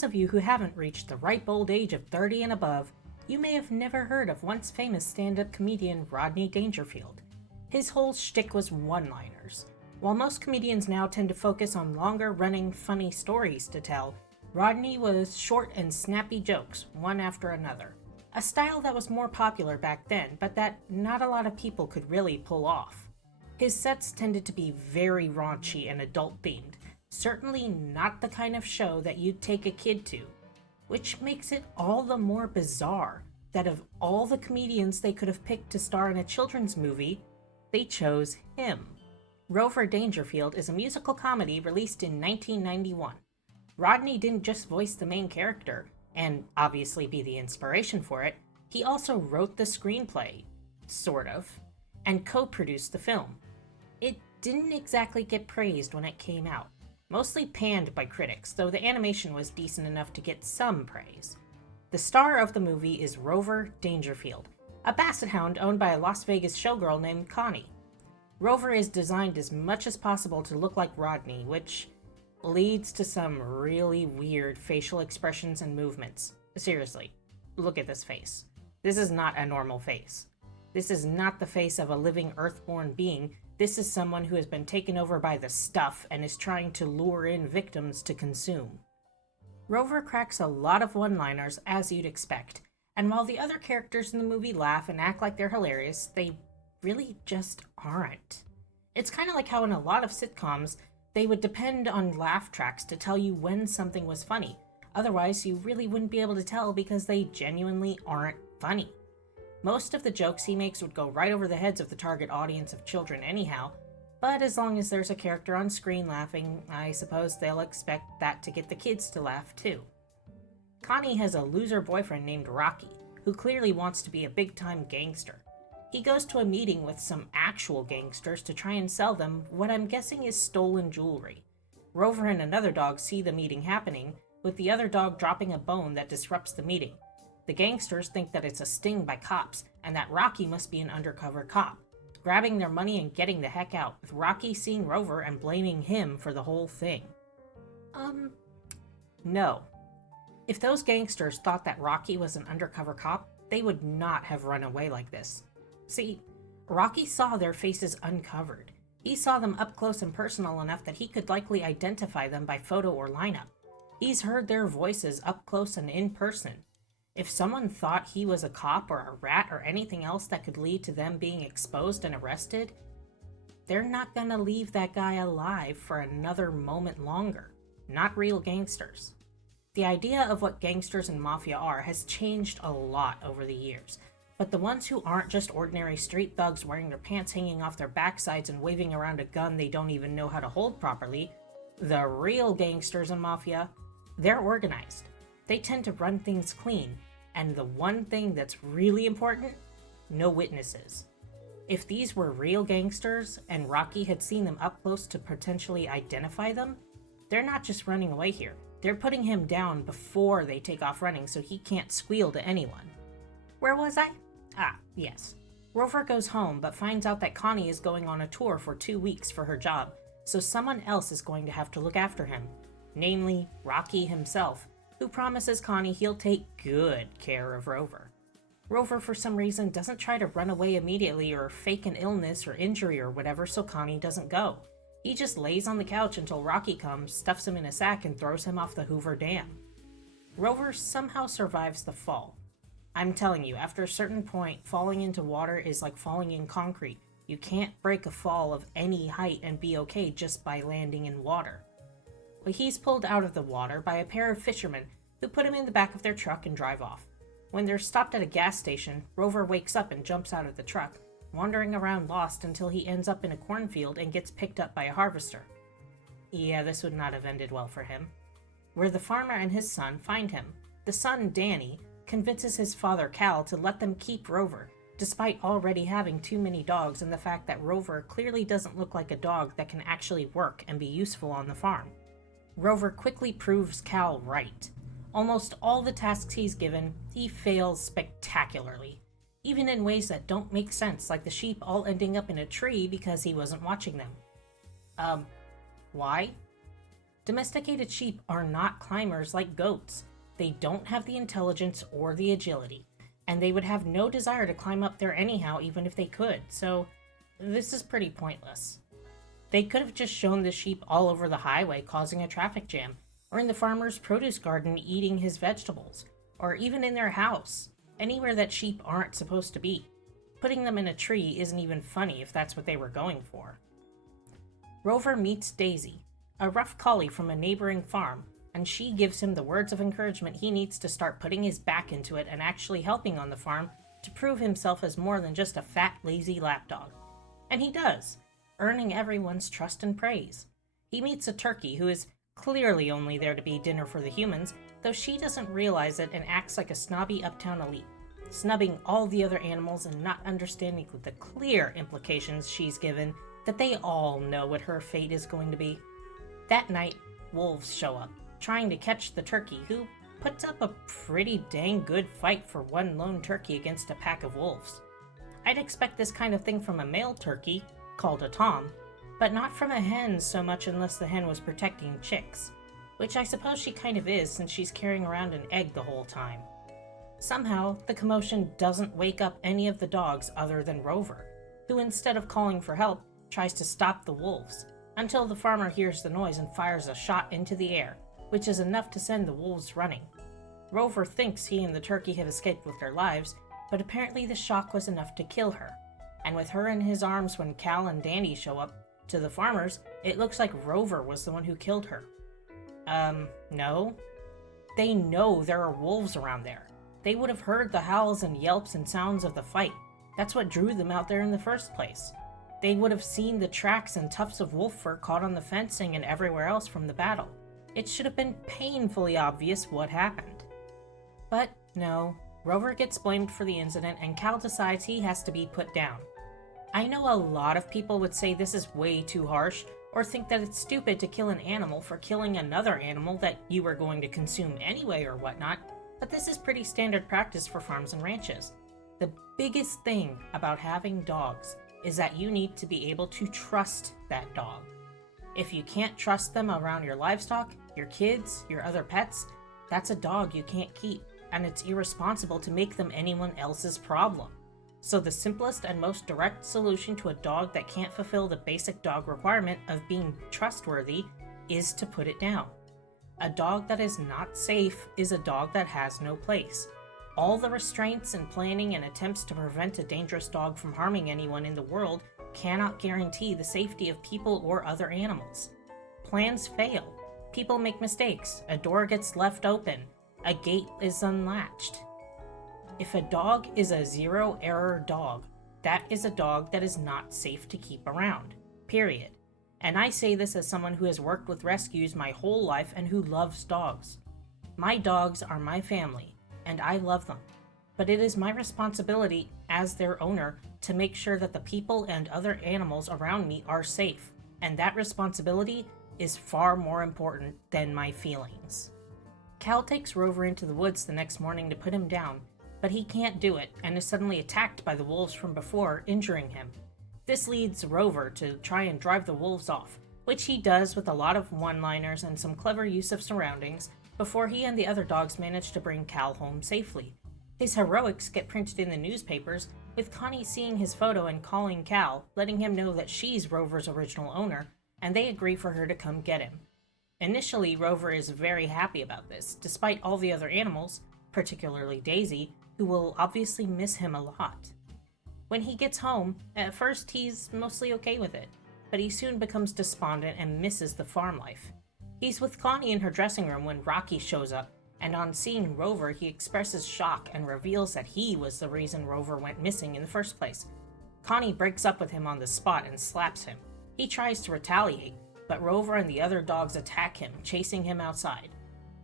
those of you who haven't reached the ripe old age of 30 and above, you may have never heard of once famous stand-up comedian Rodney Dangerfield. His whole shtick was one-liners. While most comedians now tend to focus on longer-running, funny stories to tell, Rodney was short and snappy jokes, one after another. A style that was more popular back then, but that not a lot of people could really pull off. His sets tended to be very raunchy and adult-themed, certainly not the kind of show that you'd take a kid to, which makes it all the more bizarre that of all the comedians they could have picked to star in a children's movie, they chose him. Rover Dangerfield is a musical comedy released in 1991. Rodney didn't just voice the main character, and obviously be the inspiration for it, he also wrote the screenplay, sort of, and co-produced the film. It didn't exactly get praised when it came out, mostly panned by critics, though the animation was decent enough to get some praise. The star of the movie is Rover Dangerfield, a basset hound owned by a Las Vegas showgirl named Connie. Rover is designed as much as possible to look like Rodney, which leads to some really weird facial expressions and movements. Seriously, look at this face. This is not a normal face. This is not the face of a living earthborn being. This is someone who has been taken over by the stuff and is trying to lure in victims to consume. Rover cracks a lot of one-liners as you'd expect, and while the other characters in the movie laugh and act like they're hilarious, they really just aren't. It's kind of like how in a lot of sitcoms, they would depend on laugh tracks to tell you when something was funny. Otherwise, you really wouldn't be able to tell because they genuinely aren't funny. Most of the jokes he makes would go right over the heads of the target audience of children anyhow, but as long as there's a character on screen laughing, I suppose they'll expect that to get the kids to laugh too. Connie has a loser boyfriend named Rocky, who clearly wants to be a big-time gangster. He goes to a meeting with some actual gangsters to try and sell them what I'm guessing is stolen jewelry. Rover and another dog see the meeting happening, with the other dog dropping a bone that disrupts the meeting. The gangsters think that it's a sting by cops, and that Rocky must be an undercover cop, grabbing their money and getting the heck out, with Rocky seeing Rover and blaming him for the whole thing. No. If those gangsters thought that Rocky was an undercover cop, they would not have run away like this. See, Rocky saw their faces uncovered. He saw them up close and personal enough that he could likely identify them by photo or lineup. He's heard their voices up close and in person. If someone thought he was a cop or a rat or anything else that could lead to them being exposed and arrested, they're not gonna leave that guy alive for another moment longer. Not real gangsters. The idea of what gangsters and mafia are has changed a lot over the years. But the ones who aren't just ordinary street thugs wearing their pants hanging off their backsides and waving around a gun they don't even know how to hold properly, the real gangsters and mafia, they're organized. They tend to run things clean, and the one thing that's really important, no witnesses. If these were real gangsters and Rocky had seen them up close to potentially identify them, they're not just running away here. They're putting him down before they take off running so he can't squeal to anyone. Where was I? Yes. Rover goes home but finds out that Connie is going on a tour for 2 weeks for her job, so someone else is going to have to look after him, namely Rocky himself, who promises Connie he'll take good care of Rover. Rover, for some reason, doesn't try to run away immediately or fake an illness or injury or whatever so Connie doesn't go. He just lays on the couch until Rocky comes, stuffs him in a sack, and throws him off the Hoover Dam. Rover somehow survives the fall. I'm telling you, after a certain point, falling into water is like falling in concrete. You can't break a fall of any height and be okay just by landing in water. But he's pulled out of the water by a pair of fishermen who put him in the back of their truck and drive off. When they're stopped at a gas station, Rover wakes up and jumps out of the truck, wandering around lost until he ends up in a cornfield and gets picked up by a harvester. Yeah, this would not have ended well for him. Where the farmer and his son find him, the son, Danny, convinces his father, Cal, to let them keep Rover, despite already having too many dogs and the fact that Rover clearly doesn't look like a dog that can actually work and be useful on the farm. Rover quickly proves Cal right. Almost all the tasks he's given, he fails spectacularly, even in ways that don't make sense, like the sheep all ending up in a tree because he wasn't watching them. Why? Domesticated sheep are not climbers like goats. They don't have the intelligence or the agility, and they would have no desire to climb up there anyhow, even if they could, so this is pretty pointless. They could have just shown the sheep all over the highway causing a traffic jam, or in the farmer's produce garden eating his vegetables, or even in their house, anywhere that sheep aren't supposed to be. Putting them in a tree isn't even funny if that's what they were going for. Rover meets Daisy, a rough collie from a neighboring farm, and she gives him the words of encouragement he needs to start putting his back into it and actually helping on the farm to prove himself as more than just a fat, lazy lapdog. And he does, earning everyone's trust and praise. He meets a turkey who is clearly only there to be dinner for the humans, though she doesn't realize it and acts like a snobby uptown elite, snubbing all the other animals and not understanding the clear implications she's given that they all know what her fate is going to be. That night, wolves show up, trying to catch the turkey, who puts up a pretty dang good fight for one lone turkey against a pack of wolves. I'd expect this kind of thing from a male turkey, called a tom, but not from a hen so much unless the hen was protecting chicks, which I suppose she kind of is since she's carrying around an egg the whole time. Somehow, the commotion doesn't wake up any of the dogs other than Rover, who instead of calling for help, tries to stop the wolves, until the farmer hears the noise and fires a shot into the air, which is enough to send the wolves running. Rover thinks he and the turkey have escaped with their lives, but apparently the shock was enough to kill her, and with her in his arms when Cal and Dandy show up, to the farmers, it looks like Rover was the one who killed her. No. They know there are wolves around there. They would have heard the howls and yelps and sounds of the fight. That's what drew them out there in the first place. They would have seen the tracks and tufts of wolf fur caught on the fencing and everywhere else from the battle. It should have been painfully obvious what happened. But no, Rover gets blamed for the incident and Cal decides he has to be put down. I know a lot of people would say this is way too harsh, or think that it's stupid to kill an animal for killing another animal that you were going to consume anyway or whatnot, but this is pretty standard practice for farms and ranches. The biggest thing about having dogs is that you need to be able to trust that dog. If you can't trust them around your livestock, your kids, your other pets, that's a dog you can't keep, and it's irresponsible to make them anyone else's problem. So the simplest and most direct solution to a dog that can't fulfill the basic dog requirement of being trustworthy is to put it down. A dog that is not safe is a dog that has no place. All the restraints and planning and attempts to prevent a dangerous dog from harming anyone in the world cannot guarantee the safety of people or other animals. Plans fail. People make mistakes. A door gets left open. A gate is unlatched. If a dog is a zero-error dog, that is a dog that is not safe to keep around. Period. And I say this as someone who has worked with rescues my whole life and who loves dogs. My dogs are my family, and I love them. But it is my responsibility as their owner to make sure that the people and other animals around me are safe, and that responsibility is far more important than my feelings. Cal takes Rover into the woods the next morning to put him down, but he can't do it and is suddenly attacked by the wolves from before, injuring him. This leads Rover to try and drive the wolves off, which he does with a lot of one-liners and some clever use of surroundings before he and the other dogs manage to bring Cal home safely. His heroics get printed in the newspapers, with Connie seeing his photo and calling Cal, letting him know that she's Rover's original owner, and they agree for her to come get him. Initially, Rover is very happy about this, despite all the other animals, particularly Daisy, who will obviously miss him a lot. When he gets home, at first he's mostly okay with it, but he soon becomes despondent and misses the farm life. He's with Connie in her dressing room when Rocky shows up, and on seeing Rover he expresses shock and reveals that he was the reason Rover went missing in the first place. Connie breaks up with him on the spot and slaps him. He tries to retaliate, but Rover and the other dogs attack him, chasing him outside.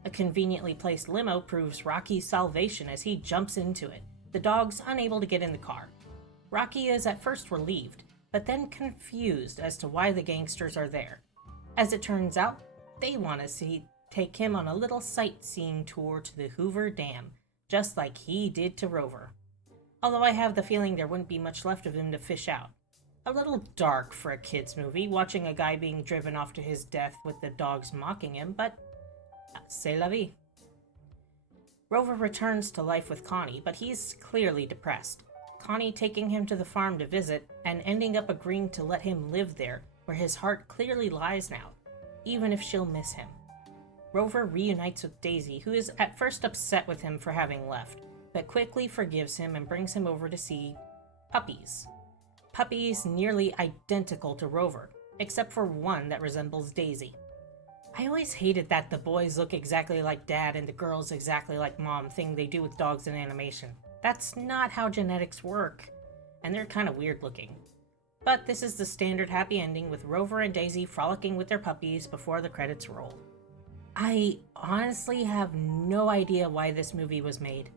A conveniently placed limo proves Rocky's salvation as he jumps into it, the dogs unable to get in the car. Rocky is at first relieved, but then confused as to why the gangsters are there. As it turns out, they want to take him on a little sightseeing tour to the Hoover Dam, just like he did to Rover. Although I have the feeling there wouldn't be much left of him to fish out. A little dark for a kid's movie, watching a guy being driven off to his death with the dogs mocking him, but c'est la vie. Rover returns to life with Connie, but he's clearly depressed. Connie taking him to the farm to visit, and ending up agreeing to let him live there, where his heart clearly lies now, even if she'll miss him. Rover reunites with Daisy, who is at first upset with him for having left, but quickly forgives him and brings him over to see puppies. Puppies nearly identical to Rover, except for one that resembles Daisy. I always hated that the boys look exactly like dad and the girls exactly like mom thing they do with dogs in animation. That's not how genetics work, and they're kind of weird looking. But this is the standard happy ending with Rover and Daisy frolicking with their puppies before the credits roll. I honestly have no idea why this movie was made.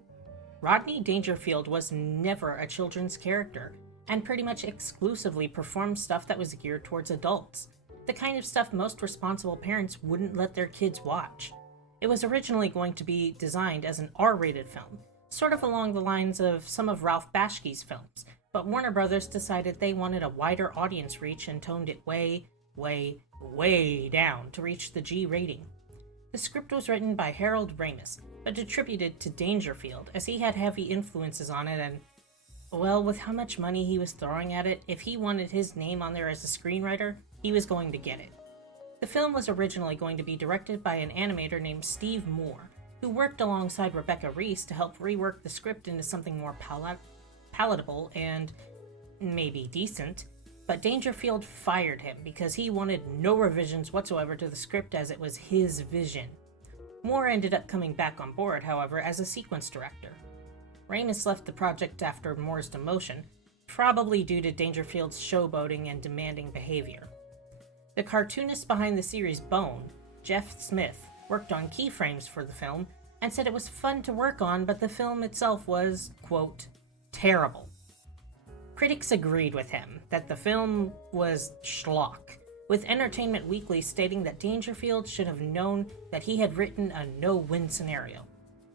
Rodney Dangerfield was never a children's character, and pretty much exclusively performed stuff that was geared towards adults. The kind of stuff most responsible parents wouldn't let their kids watch. It was originally going to be designed as an R-rated film, sort of along the lines of some of Ralph Bakshi's films, but Warner Brothers decided they wanted a wider audience reach and toned it way, way, way down to reach the G rating. The script was written by Harold Ramis, but attributed to Dangerfield, as he had heavy influences on it and, well, with how much money he was throwing at it, if he wanted his name on there as a screenwriter, he was going to get it. The film was originally going to be directed by an animator named Steve Moore, who worked alongside Rebecca Reese to help rework the script into something more palatable and maybe decent, but Dangerfield fired him because he wanted no revisions whatsoever to the script as it was his vision. Moore ended up coming back on board, however, as a sequence director. Ramis left the project after Moore's demotion, probably due to Dangerfield's showboating and demanding behavior. The cartoonist behind the series Bone, Jeff Smith, worked on keyframes for the film and said it was fun to work on, but the film itself was, quote, terrible. Critics agreed with him that the film was schlock, with Entertainment Weekly stating that Dangerfield should have known that he had written a no-win scenario.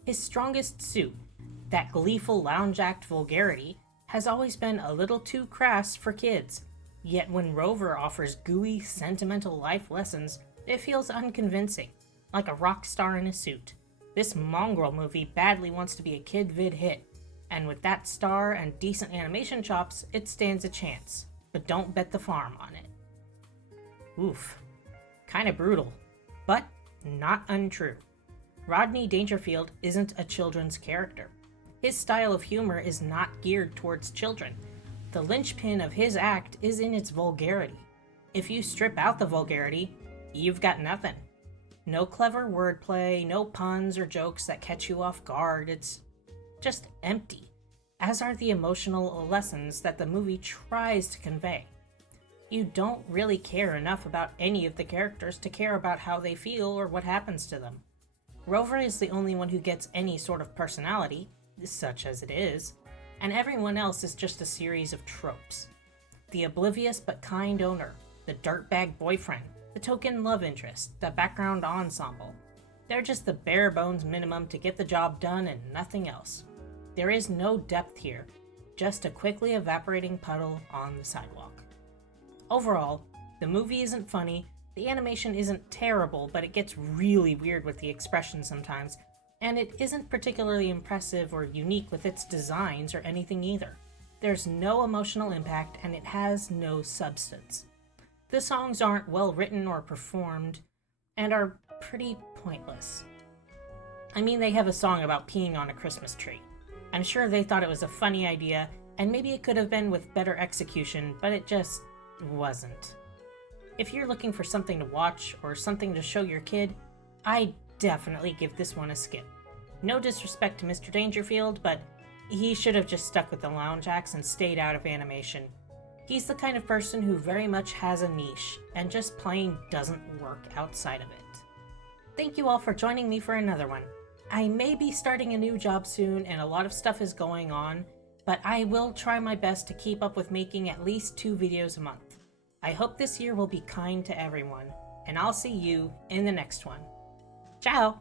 His strongest suit, that gleeful lounge act vulgarity, has always been a little too crass for kids. Yet when Rover offers gooey, sentimental life lessons, it feels unconvincing, like a rock star in a suit. This mongrel movie badly wants to be a kid vid hit, and with that star and decent animation chops, it stands a chance. But don't bet the farm on it. Oof. Kinda brutal, but not untrue. Rodney Dangerfield isn't a children's character. His style of humor is not geared towards children. The linchpin of his act is in its vulgarity. If you strip out the vulgarity, you've got nothing. No clever wordplay, no puns or jokes that catch you off guard. It's just empty, as are the emotional lessons that the movie tries to convey. You don't really care enough about any of the characters to care about how they feel or what happens to them. Rover is the only one who gets any sort of personality, such as it is, and everyone else is just a series of tropes. The oblivious but kind owner, the dirtbag boyfriend, the token love interest, the background ensemble. They're just the bare bones minimum to get the job done and nothing else. There is no depth here, just a quickly evaporating puddle on the sidewalk. Overall, the movie isn't funny, the animation isn't terrible, but it gets really weird with the expression sometimes, and it isn't particularly impressive or unique with its designs or anything either. There's no emotional impact, and it has no substance. The songs aren't well written or performed, and are pretty pointless. I mean, they have a song about peeing on a Christmas tree. I'm sure they thought it was a funny idea, and maybe it could have been with better execution, but it just wasn't. If you're looking for something to watch or something to show your kid, I definitely give this one a skip. No disrespect to Mr. Dangerfield, but he should have just stuck with the lounge acts and stayed out of animation. He's the kind of person who very much has a niche, and just plain doesn't work outside of it. Thank you all for joining me for another one. I may be starting a new job soon and a lot of stuff is going on, but I will try my best to keep up with making at least 2 videos a month. I hope this year will be kind to everyone, and I'll see you in the next one. Ciao!